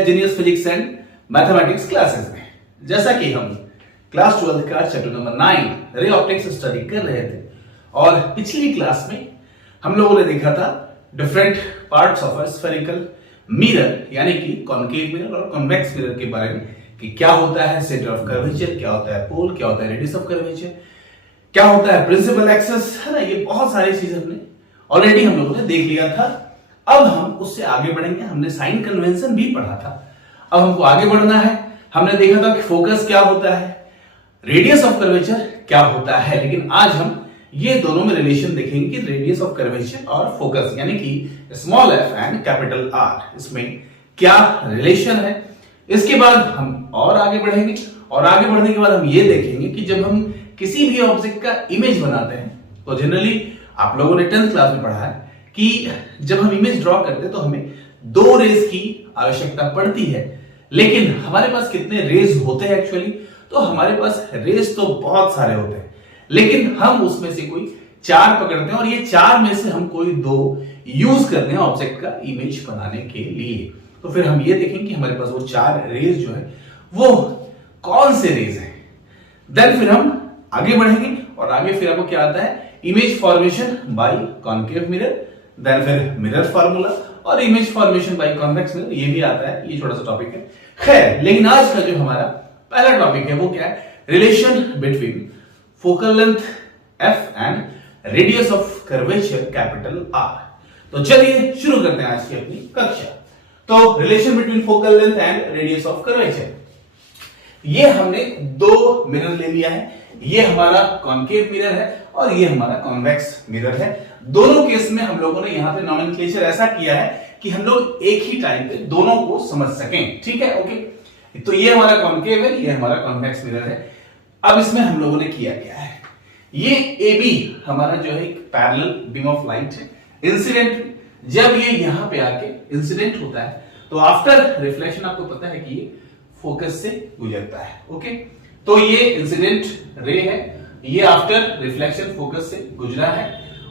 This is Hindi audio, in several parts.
है genius physics and mathematics classes में। जैसा कि हम क्लास 12 का chapter number 9 ray optics study कर रहे थे और पिछली क्लास में हम लोगों ने देखा था different parts of a spherical mirror, यानी कि कॉनकेव मिरर और कॉन्वेक्स मिरर के बारे में कि क्या होता है सेंटर ऑफ कर्वेचर, क्या होता है पोल, क्या होता है रेडियस ऑफ कर्वेचर, क्या होता है प्रिंसिपल एक्सिस, है ना। ये बहुत सारी चीजें हमने ऑलरेडी हम लोगों ने देख लिया था। अब हम उससे आगे बढ़ेंगे। हमने साइन कन्वेंशन भी पढ़ा था, अब हमको आगे बढ़ना है। हमने देखा था कि फोकस क्या होता है, रेडियस ऑफ कर्वेचर क्या होता है, लेकिन आज हम ये दोनों में रिलेशन देखेंगे कि रेडियस ऑफ कर्वेचर और फोकस यानी कि small F and capital R, इसमें क्या रिलेशन है। इसके बाद हम और आगे बढ़ेंगे और आगे बढ़ने के बाद हम ये देखेंगे कि जब हम किसी भी ऑब्जेक्ट का इमेज बनाते हैं तो जनरली आप लोगों ने 10th क्लास में पढ़ा है कि जब हम इमेज ड्रॉ करते हैं तो हमें दो रेज की आवश्यकता पड़ती है, लेकिन हमारे पास कितने रेज होते हैं एक्चुअली, तो हमारे पास रेज तो बहुत सारे होते हैं, लेकिन हम उसमें से कोई 4 पकड़ते हैं और ये 4 में से हम कोई 2 यूज करते हैं ऑब्जेक्ट का इमेज बनाने के लिए। तो फिर हम ये देखेंगे कि हमारे पास वो 4 रेज जो है वो कौन से रेज हैं। देन फिर हम आगे बढ़ेंगे और आगे फिर आपको क्या आता है, image formation by concave mirror, then फिर मिरर फार्मूला और image formation by convex mirror, ये भी आता है। ये छोटा सा टॉपिक है। खैर, लेकिन आज का जो हमारा पहला टॉपिक है वो क्या है, relation between focal length F and radius of curvature capital R. तो चलिए शुरू करते हैं आज की अपनी कक्षा। तो relation between focal length and radius of curvature, ये हमने 2 मिरर ले लिया है। ये हमारा कॉनकेव मिरर है और ये हमारा कॉन्वेक्स मिरर है। दोनों केस में हम लोगों ने यहां पे नॉमेनक्लेचर ऐसा किया है कि हम लोग एक ही टाइम पे दोनों को समझ सकें, ठीक है, ओके। तो ये हमारा कॉनकेव है, ये हमारा कॉन्वेक्स मिरर है। अब इसमें हम लोगों ने किया क्या है, ये AB हमारा जो है एक पैरेलल बीम ऑफ लाइट है। इंसिडेंट जब ये यहां पे आके इंसिडेंट होता है तो आफ्टर रिफ्लेक्शन आपको पता है कि ये फोकस से गुजरता है, ओके। तो ये इंसिडेंट रे है, ये आफ्टर रिफ्लेक्शन फोकस से गुजरा है,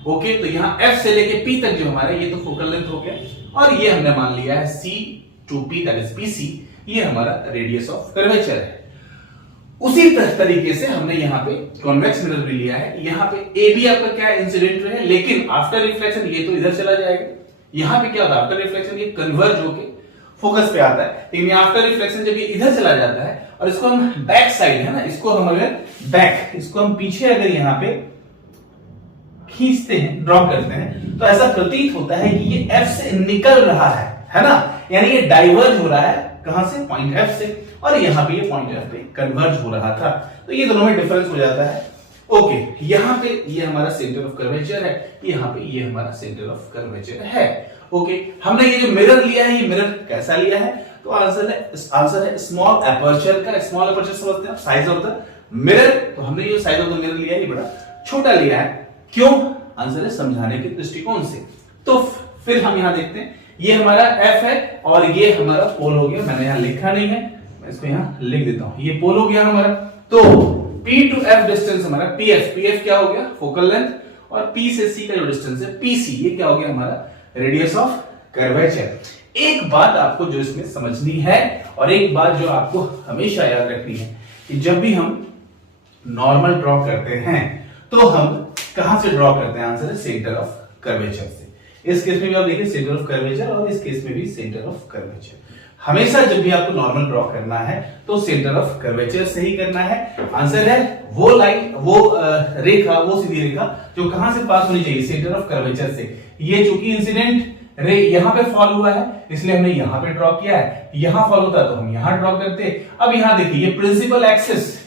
ओके। तो यहां F से लेके P तक जो हमारा ये तो फोकल लेंथ हो गया और ये हमने मान लिया है C to P that is PC, ये हमारा रेडियस ऑफ कर्वेचर है। उसी तरीके से हमने यहाँ पे कॉन्वेक्स मिरर भी लिया है। यहाँ पे AB आपका क्या है, इंसिडेंट रे है, लेकिन आफ्टर रिफ्लेक्शन ये तो इधर चला जाएगा। यहाँ पे क्या होता है, आफ्टर रिफ्लेक्शन ये कन्वर्ज होके फोकस पे आता है, लेकिन आफ्टर रिफ्लेक्शन जब ये इधर चला जाता है और इसको हम बैक साइड है ना, इसको हम अगर बैक, इसको हम पीछे अगर यहाँ पे खींचते हैं, ड्रॉ करते हैं, तो ऐसा प्रतीत होता है कि ये F से निकल रहा है ना, यानी ये डाइवर्ज हो रहा है कहां से, पॉइंट F से, और यहाँ पे ये पॉइंट F पे कन्वर्ज हो रहा था। तो ये दोनों में डिफरेंस हो जाता है, ओके। यहाँ पे ये हमारा सेंटर ऑफ कर्वेचर है, यहाँ पे ये हमारा सेंटर ऑफ कर्वेचर है, ओके। हमने ये जो मिरर लिया है, ये मिरर कैसा लिया है, तो आंसर है स्मॉल एपर्चर का। स्मॉल एपर्चर समझते हैं, साइज ऑफ द मिरर। तो हमने ये साइज ऑफ द मिरर लिया है, ये बड़ा छोटा लिया है, क्यों, आंसर है समझाने के दृष्टिकोण से। तो फिर हम यहां देखते हैं, ये हमारा F है और ये हमारा पोल हो गया। मैंने यहां लिखा नहीं है, मैं इसको यहां लिख देता हूं, ये पोल हो गया हमारा। तो P to F डिस्टेंस हमारा PF क्या हो गया, फोकल लेंथ, और P से C का जो डिस्टेंस है PC, ये क्या हो गया हमारा रेडियस ऑफ कर्वेचर। एक बात आपको जो इसमें समझनी है और एक बात जो आपको हमेशा याद रखनी है कि जब भी हम नॉर्मल ड्रॉ करते हैं तो हम कहां से ड्रॉ करते हैं, आंसर है सेंटर ऑफ कर्वेचर से। इस केस में भी आप देखिए सेंटर ऑफ कर्वेचर और इस केस में भी सेंटर ऑफ कर्वेचर। हमेशा जब भी आपको नॉर्मल ड्रॉ करना है तो सेंटर ऑफ कर्वेचर से ही करना है। आंसर है वो लाइन, वो रेखा, वो सीधी रेखा जो कहां से पास होनी चाहिए, सेंटर ऑफ कर्वेचर से। ये चूंकि इंसिडेंट रे यहां पे फॉल हुआ है इसलिए हमने यहां पे ड्रॉ किया है, यहां फॉल होता तो हम यहां ड्रॉ करते। अब यहां देखिए ये प्रिंसिपल एक्सिस,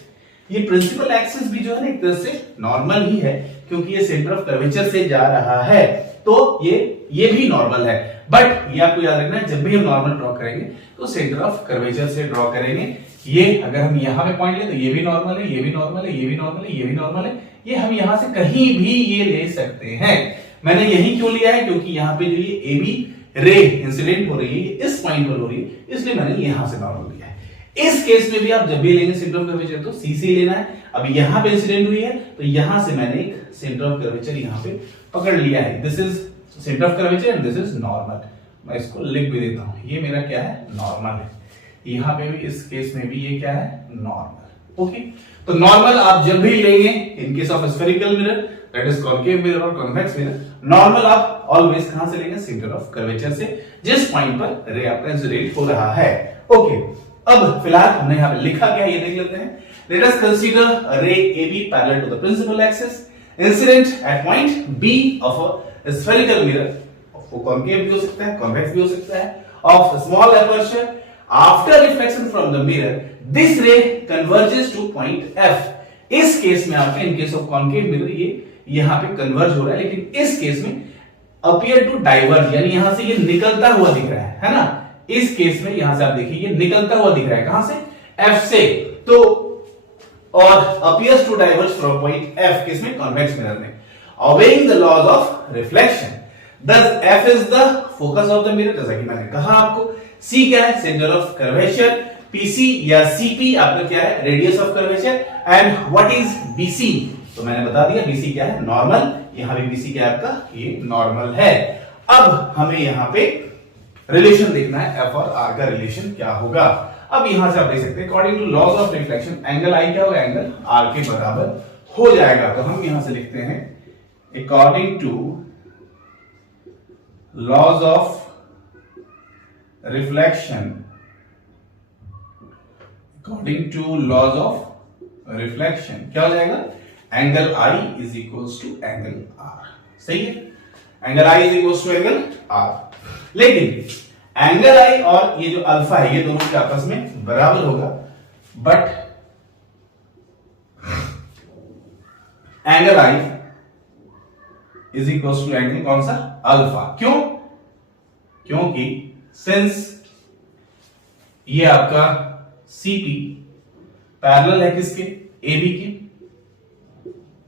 ये प्रिंसिपल एक्सिस भी जो है ना एक तरह से नॉर्मल ही है, क्योंकि ये सेंटर ऑफ कर्वेचर से जा रहा है, तो ये भी नॉर्मल है। बट ये आपको याद रखना है, जब भी हम नॉर्मल ड्रॉ करेंगे तो सेंटर ऑफ कर्वेचर से ड्रॉ करेंगे। ये अगर हम यहां पे पॉइंट ले तो ये भी नॉर्मल है, ये भी नॉर्मल है, ये भी नॉर्मल है, ये भी नॉर्मल है, ये हम यहां से कहीं भी ये ले सकते हैं। मैंने यही क्यों लिया है, क्योंकि यहाँ पे जो ये AB रे इंसिडेंट हो रही है, इस पॉइंट पर हो रही है, इसलिए मैंने यहां से नॉर्मल लिया है। इस केस में भी आप जब भी लेंगे सेंटर ऑफ कर्वेचर तो CC लेना है। अब यहां पे इंसिडेंट हुई है तो यहां से मैंने एक सेंटर ऑफ कर्वेचर यहां पे पकड़ लिया है। This is centre of curvature and this is normal, मैं इसको लिख भी देता हूं, ये मेरा क्या है, नॉर्मल है। यहां पे भी, इस केस में भी ये क्या है, नॉर्मल। ओके, तो नॉर्मल आप जब भी लेंगे इन case of spherical mirror, that is concave mirror और कॉन्वेक्स मिरर, नॉर्मल आप ऑलवेज कहां से लेंगे, सेंटर ऑफ कर्वेचर से, जिस पॉइंट पर रे आपका इंसिडेंट हो रहा है। ओके, अब फिलहाल हमने यहां पे लिखा क्या है ये देख लेते हैं। Let us consider a ray AB parallel to the principal axis, incident at point B of a spherical mirror, वो कॉन्केव भी हो सकता है, कॉन्वेक्स भी हो सकता है, of small aperture. After reflection from the mirror this ray converges to point F। इस केस में आपके, in case of concave mirror, ये यहां पे कन्वर्ज हो रहा है, लेकिन इस केस में अपीयर टू डाइवर्ज, यानी यहां से ये निकलता हुआ दिख रहा है ना। इस केस में यहां से आप देखिए ये निकलता हुआ दिख रहा है, कहां से, F से। तो और appears to diverge from point F, किसमें, कॉन्वेक्स मिरर में, obeying the laws of reflection। Thus F is the focus of the mirror, जैसा कि मैंने कहा आपको। C क्या है, सेंटर ऑफ कर्वेचर, PC या CP आपका क्या है, radius of curvature, and what is BC, तो मैंने बता दिया BC क्या है, नॉर्मल। यहां भी BC क्या है आपका, ये नॉर्मल है। अब हमें यहां पे रिलेशन देखना है, F और R का रिलेशन क्या होगा। अब यहां से आप देख सकते हैं, according to laws of reflection angle I क्या होगा, एंगल R के बराबर हो जाएगा। तो हम यहां से लिखते हैं, according to laws of reflection, according to laws of reflection क्या हो जाएगा, angle I is equals to angle R। सही है, angle I is equals to angle R। लेकिन एंगल I और ये जो अल्फा है, ये दोनों के आपस में बराबर होगा, but angle I is equals to angle कौन सा, अल्फा। क्यों, क्योंकि सिंस ये आपका CP पैरेलल है किसके, AB के,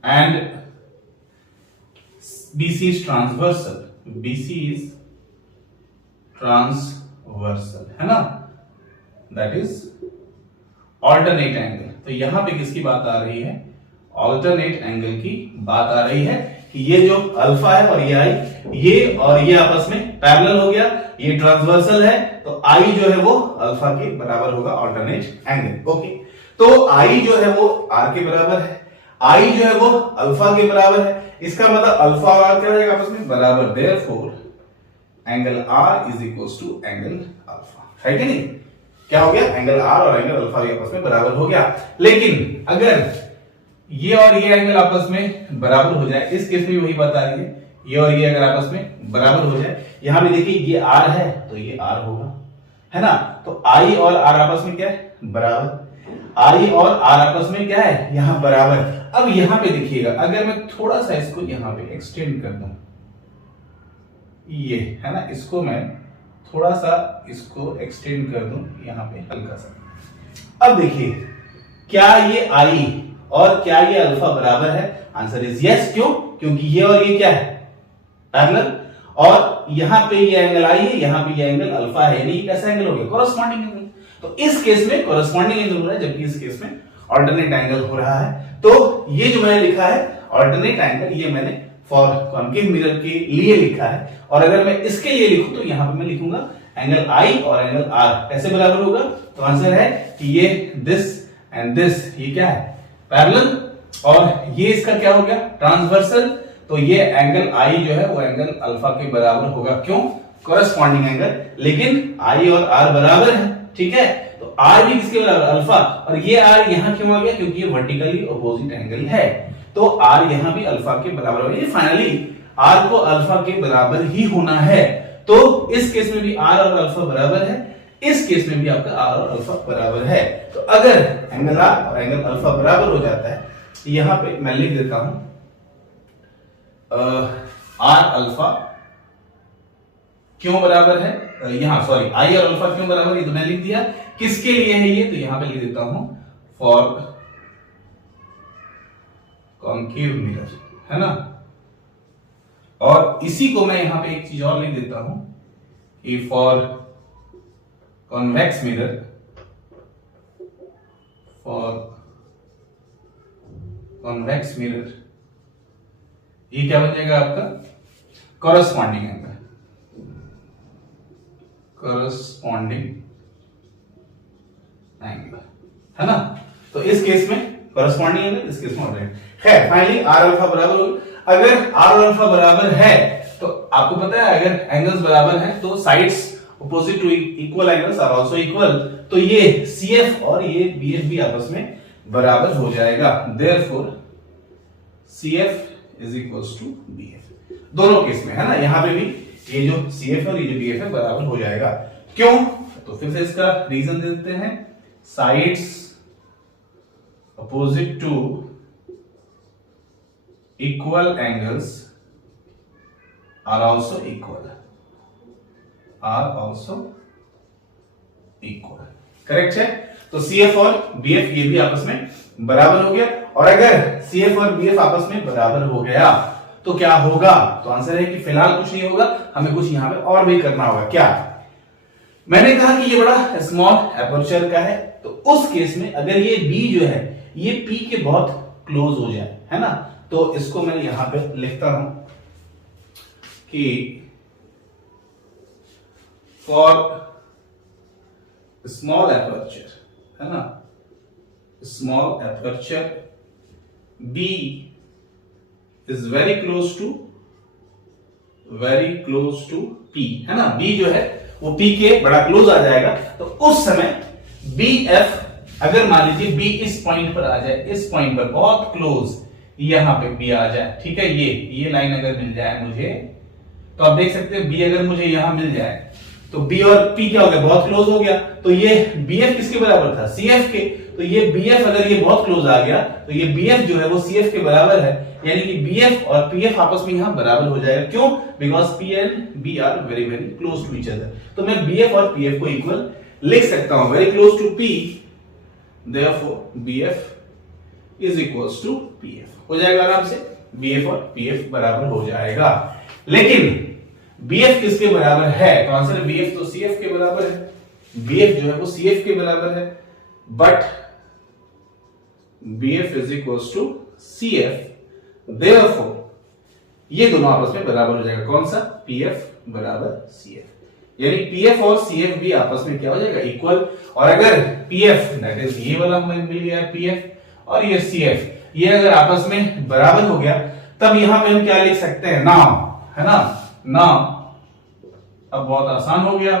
and BC is transversal, BC is transversal, है ना, दैट इज ऑल्टरनेट एंगल। तो यहां पे किसकी बात आ रही है, ऑल्टरनेट एंगल की बात आ रही है, कि ये जो अल्फा है और ये I, ये और ये आपस में पैरेलल हो गया, ये ट्रांसवर्सल है, तो I जो है वो अल्फा के बराबर होगा, ऑल्टरनेट एंगल। ओके, तो I जो है वो R के बराबर है, I जो है वो अल्फा के बराबर है, इसका मतलब अल्फा और R क्या हो जाएगा आपस में बराबर, therefore angle R is equals to angle alpha, है कि नहीं। क्या हो गया, एंगल R और एंगल अल्फा के आपस में बराबर हो गया। लेकिन अगर ये और ये एंगल आपस में बराबर हो जाए, इस केस में वही बात आ रही है, ये और ये अगर आपस में बराबर हो जाए, यहां पे देखिए ये R है तो ये R होगा, है ना। तो I और R आपस में क्या है, बराबर। I और R आपस में क्या है, यहां बराबर। अब यहां पे देखिएगा, अगर मैं थोड़ा सा इसको यहां पे एक्सटेंड कर दूं, ये है ना, इसको मैं थोड़ा सा इसको एक्सटेंड कर दूं यहां पे हल्का सा। अब देखिए, क्या ये I और क्या ये अल्फा बराबर है, आंसर इज यस। क्यों, क्योंकि ये और ये क्या है, पैरेलल, और यहां पे ये एंगल I है, यहां पे ये एंगल अल्फा है, यानी कैसा एंगल हो गया, कॉरेस्पॉन्डिंग एंगल। तो इस केस में कॉरेस्पॉन्डिंग एंगल हो रहा है, जबकि इस केस में ऑल्टरनेट एंगल हो रहा है। तो ये जो मैंने लिखा है ऑल्टरनेट एंगल, ये मैंने फॉर कॉन्केव मिरर के लिए लिखा है, और अगर मैं इसके लिए लिखूं तो यहां पे मैं लिखूंगा एंगल I और एंगल R कैसे बराबर होगा। तो आंसर है कि ये दिस एंड दिस, ये क्या है, पैरेलल, और ये इसका क्या हो गया, ट्रांसवर्सल। तो ये एंगल I जो है वो एंगल अल्फा के बराबर होगा। क्यों, कॉरेस्पॉन्डिंग एंगल। लेकिन I और R बराबर है, ठीक है, तो R भी किसके बराबर, अल्फा, और ये R यहां क्यों आ गया, क्योंकि ये वर्टिकली अपोजिट एंगल है, तो R यहां भी अल्फा के बराबर होगा। ये फाइनली R को अल्फा के बराबर ही होना है। तो इस केस में भी R और अल्फा बराबर है, इस केस में भी आपका R और अल्फा बराबर है। तो अगर एंगल R और एंगल अल्फा बराबर हो जाता है, यहां पे मैं लिख देता हूं R अल्फा क्यों बराबर है, यहां सॉरी I और अल्फा क्यों बराबर है, तो मैंने लिख दिया। किसके लिए है ये, तो यहां पे लिख देता हूं फॉर कॉन्केव मिरर, है ना। और इसी को मैं यहां पे एक चीज और लिख देता हूं कि for convex mirror, for convex mirror, ये क्या बन जाएगा आपका, कॉरेस्पॉन्डिंग एंगल, करस्पॉन्डिंग एंगल, है ना। तो इस केस में करस्पॉन्डिंग एंगल, इस केस में ऑर्डिनेट। खैर फाइनली आर अल्फा बराबर हो, अगर आर अल्फा बराबर है तो आपको पता है अगर एंगल्स बराबर हैं तो sides opposite to equal angles are also equal, तो ये CF और ये BF भी आपस में बराबर हो जाएगा। Therefore CF is equals to BF, दोनों केस में, है ना। यहां पे भी ये जो CF और ये जो BF है बराबर हो जाएगा। क्यों? तो फिर से इसका रीजन दे देते हैं, sides opposite to equal angles are also equal, correct है। तो CF और BF ये भी आपस में बराबर हो गया, और अगर CF और BF आपस में बराबर हो गया तो क्या होगा? तो आंसर है कि फिलहाल कुछ नहीं होगा, हमें कुछ यहां पे और भी करना होगा। क्या? मैंने कहा कि ये बड़ा स्मॉल एपर्चर का है, तो उस केस में अगर ये B जो है ये P के बहुत क्लोज हो जाए, है ना, तो इसको मैं यहां पे लिखता हूं कि फॉर स्मॉल एपर्चर, है ना, small aperture B is very close to P, है ना। B जो है वो P के बड़ा क्लोज आ जाएगा, तो उस समय BF अगर मान लीजिए B इस पॉइंट पर आ जाए, इस पॉइंट पर बहुत क्लोज यहां पे B आ जाए, ठीक है, ये लाइन अगर मिल जाए मुझे, तो आप देख सकते हैं B अगर मुझे यहां मिल जाए तो B और P क्या हो गया? बहुत क्लोज हो गया। तो ये BF किसके बराबर था? CF के। तो ये BF अगर ये बहुत क्लोज आ गया तो ये BF जो है वो CF के बराबर है, यानी कि BF और PF आपस में यहां बराबर हो जाएगा। क्यों? Because P and B are very very close to each other. तो मैं BF और PF को इक्वल लिख सकता हूं, very close to P, therefore BF is equals to PF हो जाएगा आराम से, BF और PF बराबर हो जाएगा। लेकिन BF किसके बराबर है? तो आंसर है BF तो CF के बराबर है, BF जो है वो CF के बराबर है, but BF is equals to CF, therefore ये दोनों आपस में बराबर हो जाएगा। कौन सा? PF बराबर CF, यानी PF और CF भी आपस में क्या हो जाएगा? इक्वल। और अगर PF दैट इज ये वाला हमें मिल गया PF और ये CF, ये अगर आपस में बराबर हो गया, तब यहां पे हम क्या लिख सकते हैं? नाम, है ना, नाम। अब बहुत आसान हो गया।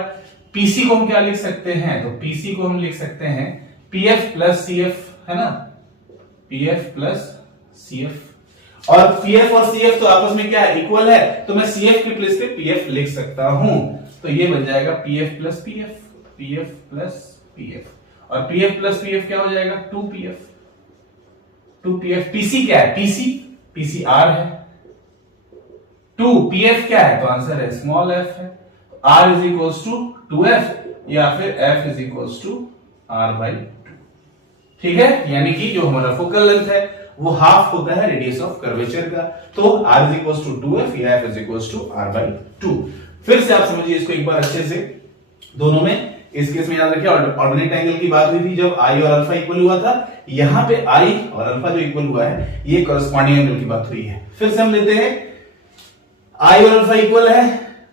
PC को हम क्या लिख सकते हैं? तो PC को हम लिख सकते हैं PF प्लस CF, है ना, PF प्लस CF, और PF और CF तो आपस में क्या है? इक्वल है, तो मैं CF के प्लेस पे PF लिख सकता हूं, तो ये बन जाएगा PF plus PF, PF plus PF, और PF प्लस PF क्या हो जाएगा? 2PF, 2PF। PC क्या है? PC R है, 2PF क्या है? तो आंसर है स्मॉल f है, R is equals to 2F या फिर F is equals to R/2, ठीक है। यानी कि जो हमारा फोकल लेंथ है वो हाफ होता है रेडियस ऑफ कर्वेचर का, तो R is equals to 2F या F is equals to R/2। फिर से आप समझिए इसको एक बार अच्छे से, दोनों में। इस केस में याद रखिए ऑर्डिनेट एंगल की बात हुई थी जब I और अल्फा इक्वल हुआ था, यहां पे I और अल्फा जो इक्वल हुआ है ये कॉरेस्पॉन्डिंग एंगल की बात हुई है। फिर से हम लेते हैं I और अल्फा इक्वल है,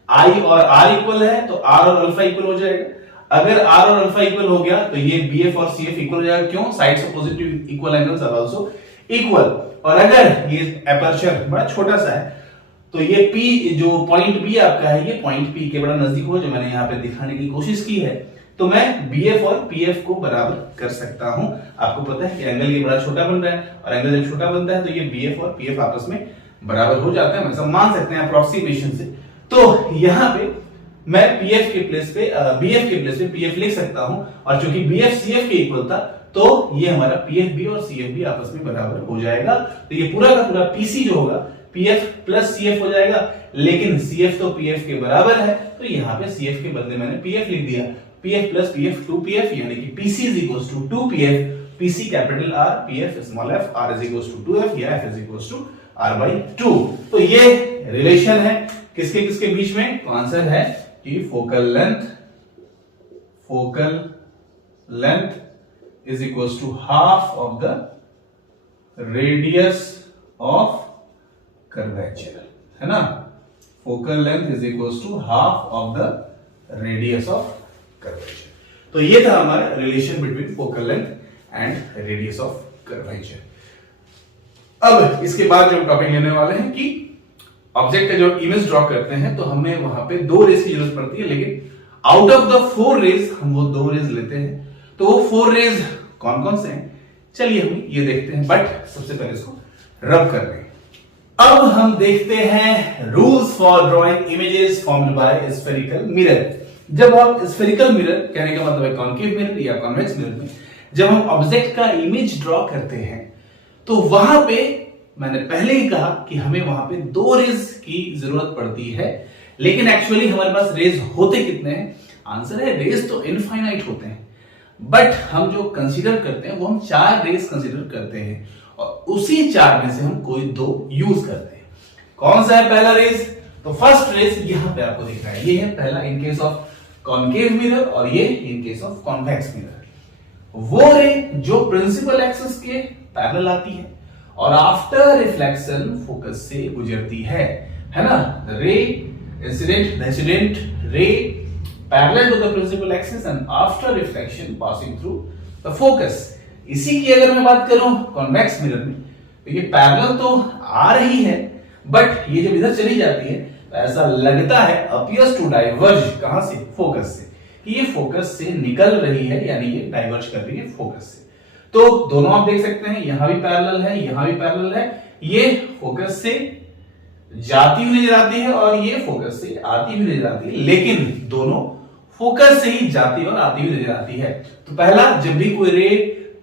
I और R इक्वल है, तो R और अल्फा इक्वल हो जाएगा। अगर R और अल्फा इक्वल हो गया तो ये BF और CF इक्वल हो जाएगा। क्यों? Sides opposite to equal angles are also equal. और अगर ये एपर्चर बड़ा छोटा सा है तो ये P जो पॉइंट B आपका है, ये पॉइंट P के बड़ा नजदीक हो, जो मैंने यहाँ पे दिखाने की कोशिश की है, तो मैं BF और PF को बराबर कर सकता हूं। आपको पता है कि एंगल ये बड़ा छोटा बन रहा है, और एंगल जब छोटा बनता है तो ये BF और PF आपस में बराबर हो जाता है, मतलब मान सकते हैं अप्रोक्सीमेशन से। तो यहाँ पे मैं BF के प्लेस पे PF लिख सकता हूं, और चूंकि BF CF के इक्वल था तो ये हमारा PFB और CFB आपस में बराबर हो जाएगा। तो ये पूरा का पूरा PC जो होगा PF प्लस CF हो जाएगा, लेकिन CF तो PF के बराबर है, तो यहाँ पे CF के बदले मैंने PF लिख दिया। PF प्लस PF 2PF, यानी कि PC is equals to 2PF, PC capital R, PF small f, R is equals to 2F या F is equals to R/2। तो ये रिलेशन है किसके किसके बीच में? तो आंसर है कि focal length is equals to half of the radius of curvature, है ना। Focal length is equals to half of the radius of curvature. तो ये था हमारा relation between focal length and radius of curvature. अब इसके बाद जो टॉपिक लेने वाले हैं कि ऑब्जेक्ट का जो इमेज ड्रॉ करते हैं तो हमें वहां पे 2 रेज की जरूरत पड़ती है, लेकिन आउट ऑफ द 4 रेज हम वो 2 रेज लेते हैं। तो वो 4 रेज कौन कौन से हैं, चलिए हम ये देखते हैं, बट सबसे पहले इसको रब कर रहे हैं। अब हम देखते हैं rules for drawing images formed by spherical mirror. जब हम स्फेरिकल मिरर, कहने का मतलब है कॉन्केव मिरर या कॉन्वेक्स मिरर में जब हम ऑब्जेक्ट का इमेज ड्रॉ करते हैं तो वहां पे मैंने पहले ही कहा कि हमें वहां पे 2 रेज की जरूरत पड़ती है, लेकिन एक्चुअली हमारे पास रेज होते कितने हैं? आंसर है रेज तो इनफाइनाइट होते हैं, बट हम जो कंसीडर करते हैं वो हम 4 रेज कंसीडर करते हैं और उसी 4 में से हम कोई 2 यूज करते हैं। कौन सा है पहला रेज? तो फर्स्ट रेज यहां पे आपको दिख रहा है, ये है पहला इन केस ऑफ कॉन्केव मिरर और ये इन केस ऑफ कॉन्वेक्स मिरर। वो रे जो प्रिंसिपल एक्सिस के पैरेलल आती है और आफ्टर रिफ्लेक्शन फोकस से गुजरती है ना? Ray incident ray parallel to the principal axis and after reflection passing through the focus. इसी की अगर मैं बात करूं कॉन्वेक्स मिरर में तो ये पैरेलल तो आ रही है, बट ये जब इधर चली जाती है तो ऐसा लगता है अपीयर्स टू डाइवर्ज, कहां से? फोकस से, कि ये फोकस से निकल रही है, यानी ये डाइवर्ज कर रही है फोकस से। तो दोनों आप देख सकते हैं, यहां भी पैरेलल है, यहां भी पैरेलल है, ये फोकस से जाती हुई नजर आती है और ये फोकस से आती हुई नजर आती है, लेकिन दोनों फोकस से ही जाती और आती हुई नजर आती है। तो पहला, जब भी कोई रे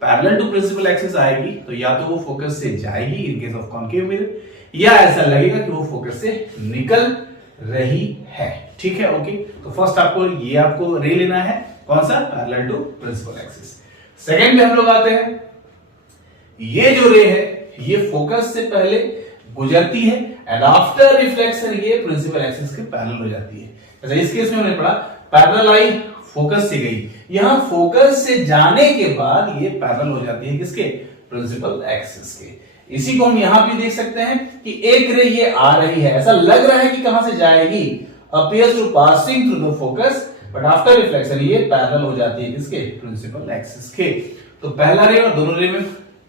पैरेलल टू प्रिंसिपल एक्सिस आएगी तो या तो वो फोकस से जाएगी इन केस ऑफ कॉन्केव मिरर, या ऐसा लगेगा कि वो फोकस से निकल रही है। ठीक है, ओके। तो फर्स्ट आपको रे लेना है, कौन सा? Parallel to principal axis. Second में हम लोग आते हैं, ये जो रे है ये फोकस से पहले गुजरती है एंड आफ्टर रिफ्लेक्शन ये प्रिंसिपल एक्सिस के पैरेलल हो जाती है। अच्छा, इस केस में हमने पढ़ा पैरेलल आई, फोकस से गई, यहां फोकस से जाने के बाद ये पैरेलल हो जाती है किसके? प्रिंसिपल एक्सिस के। इसी को हम यहां भी देख सकते हैं कि एक रे ये आ रही है, ऐसा लग रहा है कि कहां से जाएगी? Appears to passing through the focus, but after reflection ये पैरेलल हो जाती है किसके? प्रिंसिपल एक्सिस के। तो पहला रे और दोनों रे में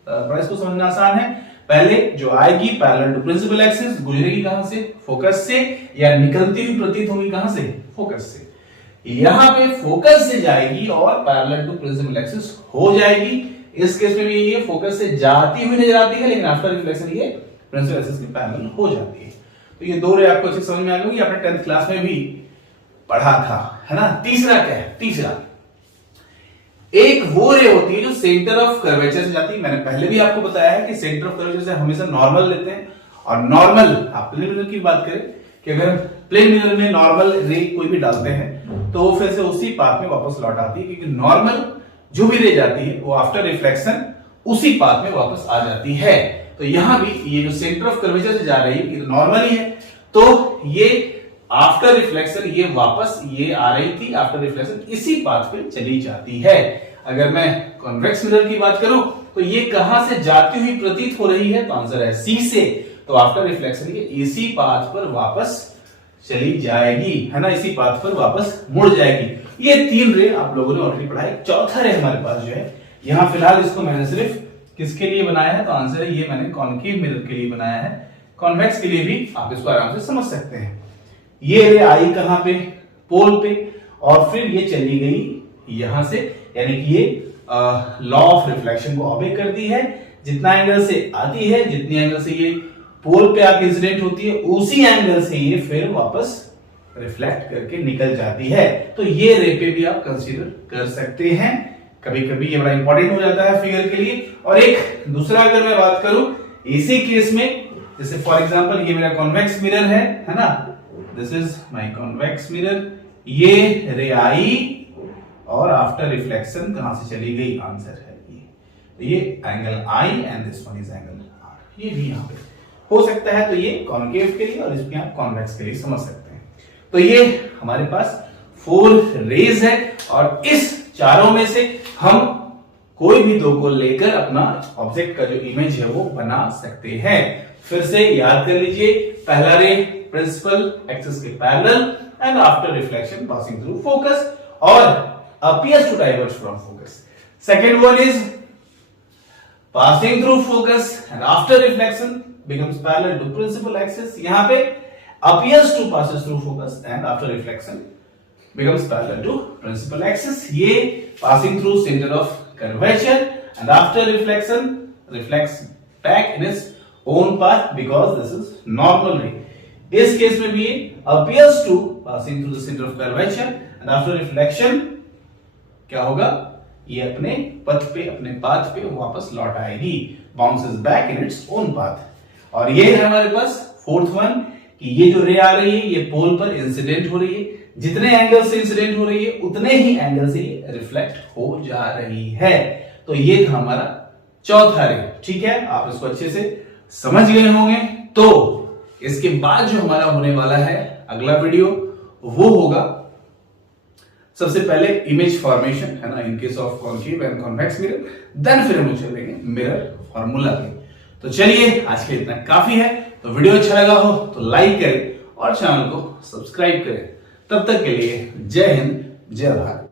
प्राइस को समझना आसान है। पहले जो आएगी पैरेलल टू प्रिंसिपल एक्सिस, गुजरेगी कहां से? फोकस से, या निकलती हुई प्रतीत होगी कहां से? फोकस से। यहां पे फोकस से जाएगी और पैरेलल टू प्रिंसिपल एक्सिस हो जाएगी। इस केस में भी ये फोकस से जाती हुई नजर आती है, लेकिन आफ्टर रिफ्लेक्शन ये प्रिंसिपल एक्सिस के पैरेलल हो जाती है। तो ये 2 रे आपको अच्छे समझ में आ गई, आपने 10th क्लास में भी पढ़ा था, है ना? तीसरा क्या है? तीसरा एक वो रे होती है जो सेंटर ऑफ कर्वेचर से जाती है। मैंने पहले भी आपको बताया है कि सेंटर ऑफ कर्वेचर से हमेशा नॉर्मल लेते हैं, और नॉर्मल आप प्लेन मिरर की बात करें कि अगर प्लेन मिरर में नॉर्मल रे कोई भी डालते हैं तो वो फिर से उसी पाथ में वापस लौट आती है, क्योंकि नॉर्मल जो भी रे जाती है वो आफ्टर रिफ्लेक्शन उसी पाथ में वापस आ जाती है। तो यहां भी ये जो सेंटर ऑफ कर्वेचर से जा रही है ये नॉर्मल ही है, तो ये आफ्टर रिफ्लेक्शन ये वापस ये आ रही थी, आफ्टर रिफ्लेक्शन इसी पाथ पे चली जाती है। अगर मैं कॉन्वेक्स मिरर की बात करूं तो ये कहां से जाती हुई प्रतीत हो रही है? तो आंसर है सी से। तो आफ्टर रिफ्लेक्शन ये इसी पाथ पर वापस चली जाएगी, है ना? इसी पाथ पर वापस मुड़ जाएगी। ये 3 रे आप लोगों ने ऑलरेडी पढ़ा है। चौथा रे हमारे पास जो है, यहां फिलहाल इसको मैंने सिर्फ किसके लिए बनाया है? तो आंसर है ये मैंने कॉन्केव मिरर के लिए बनाया है। कॉन्वेक्स के लिए भी आप इसको आराम से समझ सकते हैं। ये रे आई कहां पे? पोल पे, और फिर ये चली गई यहां से, यानी कि ये लॉ ऑफ रिफ्लेक्शन को ऑबे करती है। जितना एंगल से आती है, जितनी एंगल से ये पोल पे आके इंसिडेंट होती है, उसी एंगल से ये फिर वापस रिफ्लेक्ट करके निकल जाती है। तो ये रे पे भी आप कंसीडर कर सकते हैं। कभी कभी ये बड़ा इंपॉर्टेंट हो जाता है फिगर के लिए। और एक दूसरा अगर मैं बात करूं इसी केस में, जैसे फॉर एग्जांपल ये मेरा कॉन्वेक्स मिरर है ना? This is my convex mirror. ये रे आई और आफ्टर रिफ्लेक्शन कहां से चली गई? आंसर है ये angle I and this one is angle R. ये भी यहां पे हो सकता है। तो ये कॉन्केव के लिए और इसमें आप कॉन्वेक्स के लिए समझ सकते हैं। तो ये हमारे पास 4 रेज है और इस चारों में से हम कोई भी 2 को लेकर अपना ऑब्जेक्ट का जो इमेज है वो बना सकते हैं। फिर से याद कर लीजिए, पहला रे प्रिंसिपल एक्सिस के parallel and after reflection passing through focus or appears to diverge from focus. Second one is passing through focus and after reflection becomes parallel to principal axis. यहाँ पे appears to passes through focus and after reflection becomes parallel to principal axis. ये passing through center of curvature and after reflection reflects back in its own path because this is normal ray. इस केस में भी appears to passing through the center of curvature and after reflection क्या होगा, ये अपने पथ पे अपने पाथ पे वापस लौट आएगी, bounces back in its own path. और ये है हमारे पास फोर्थ वन कि ये जो रे आ रही है ये पोल पर इंसिडेंट हो रही है, जितने एंगल से इंसिडेंट हो रही है उतने ही एंगल से ये रिफ्लेक्ट हो जा रही है. तो ये था हमारा चौथा रे. ठीक है, आप इसको अच्छे से समझ गए होंगे. तो इसके बाद जो हमारा होने वाला है अगला वीडियो वो होगा सबसे पहले इमेज फॉर्मेशन, है ना, in case of concave and convex mirror. Then फिर हम चलेंगे मिरर फॉर्मूला पे. तो चलिए आज के इतना काफी है. तो वीडियो अच्छा लगा हो तो लाइक करें और चैनल को सब्सक्राइब करें. तब तक के लिए जय हिंद, जय भारत.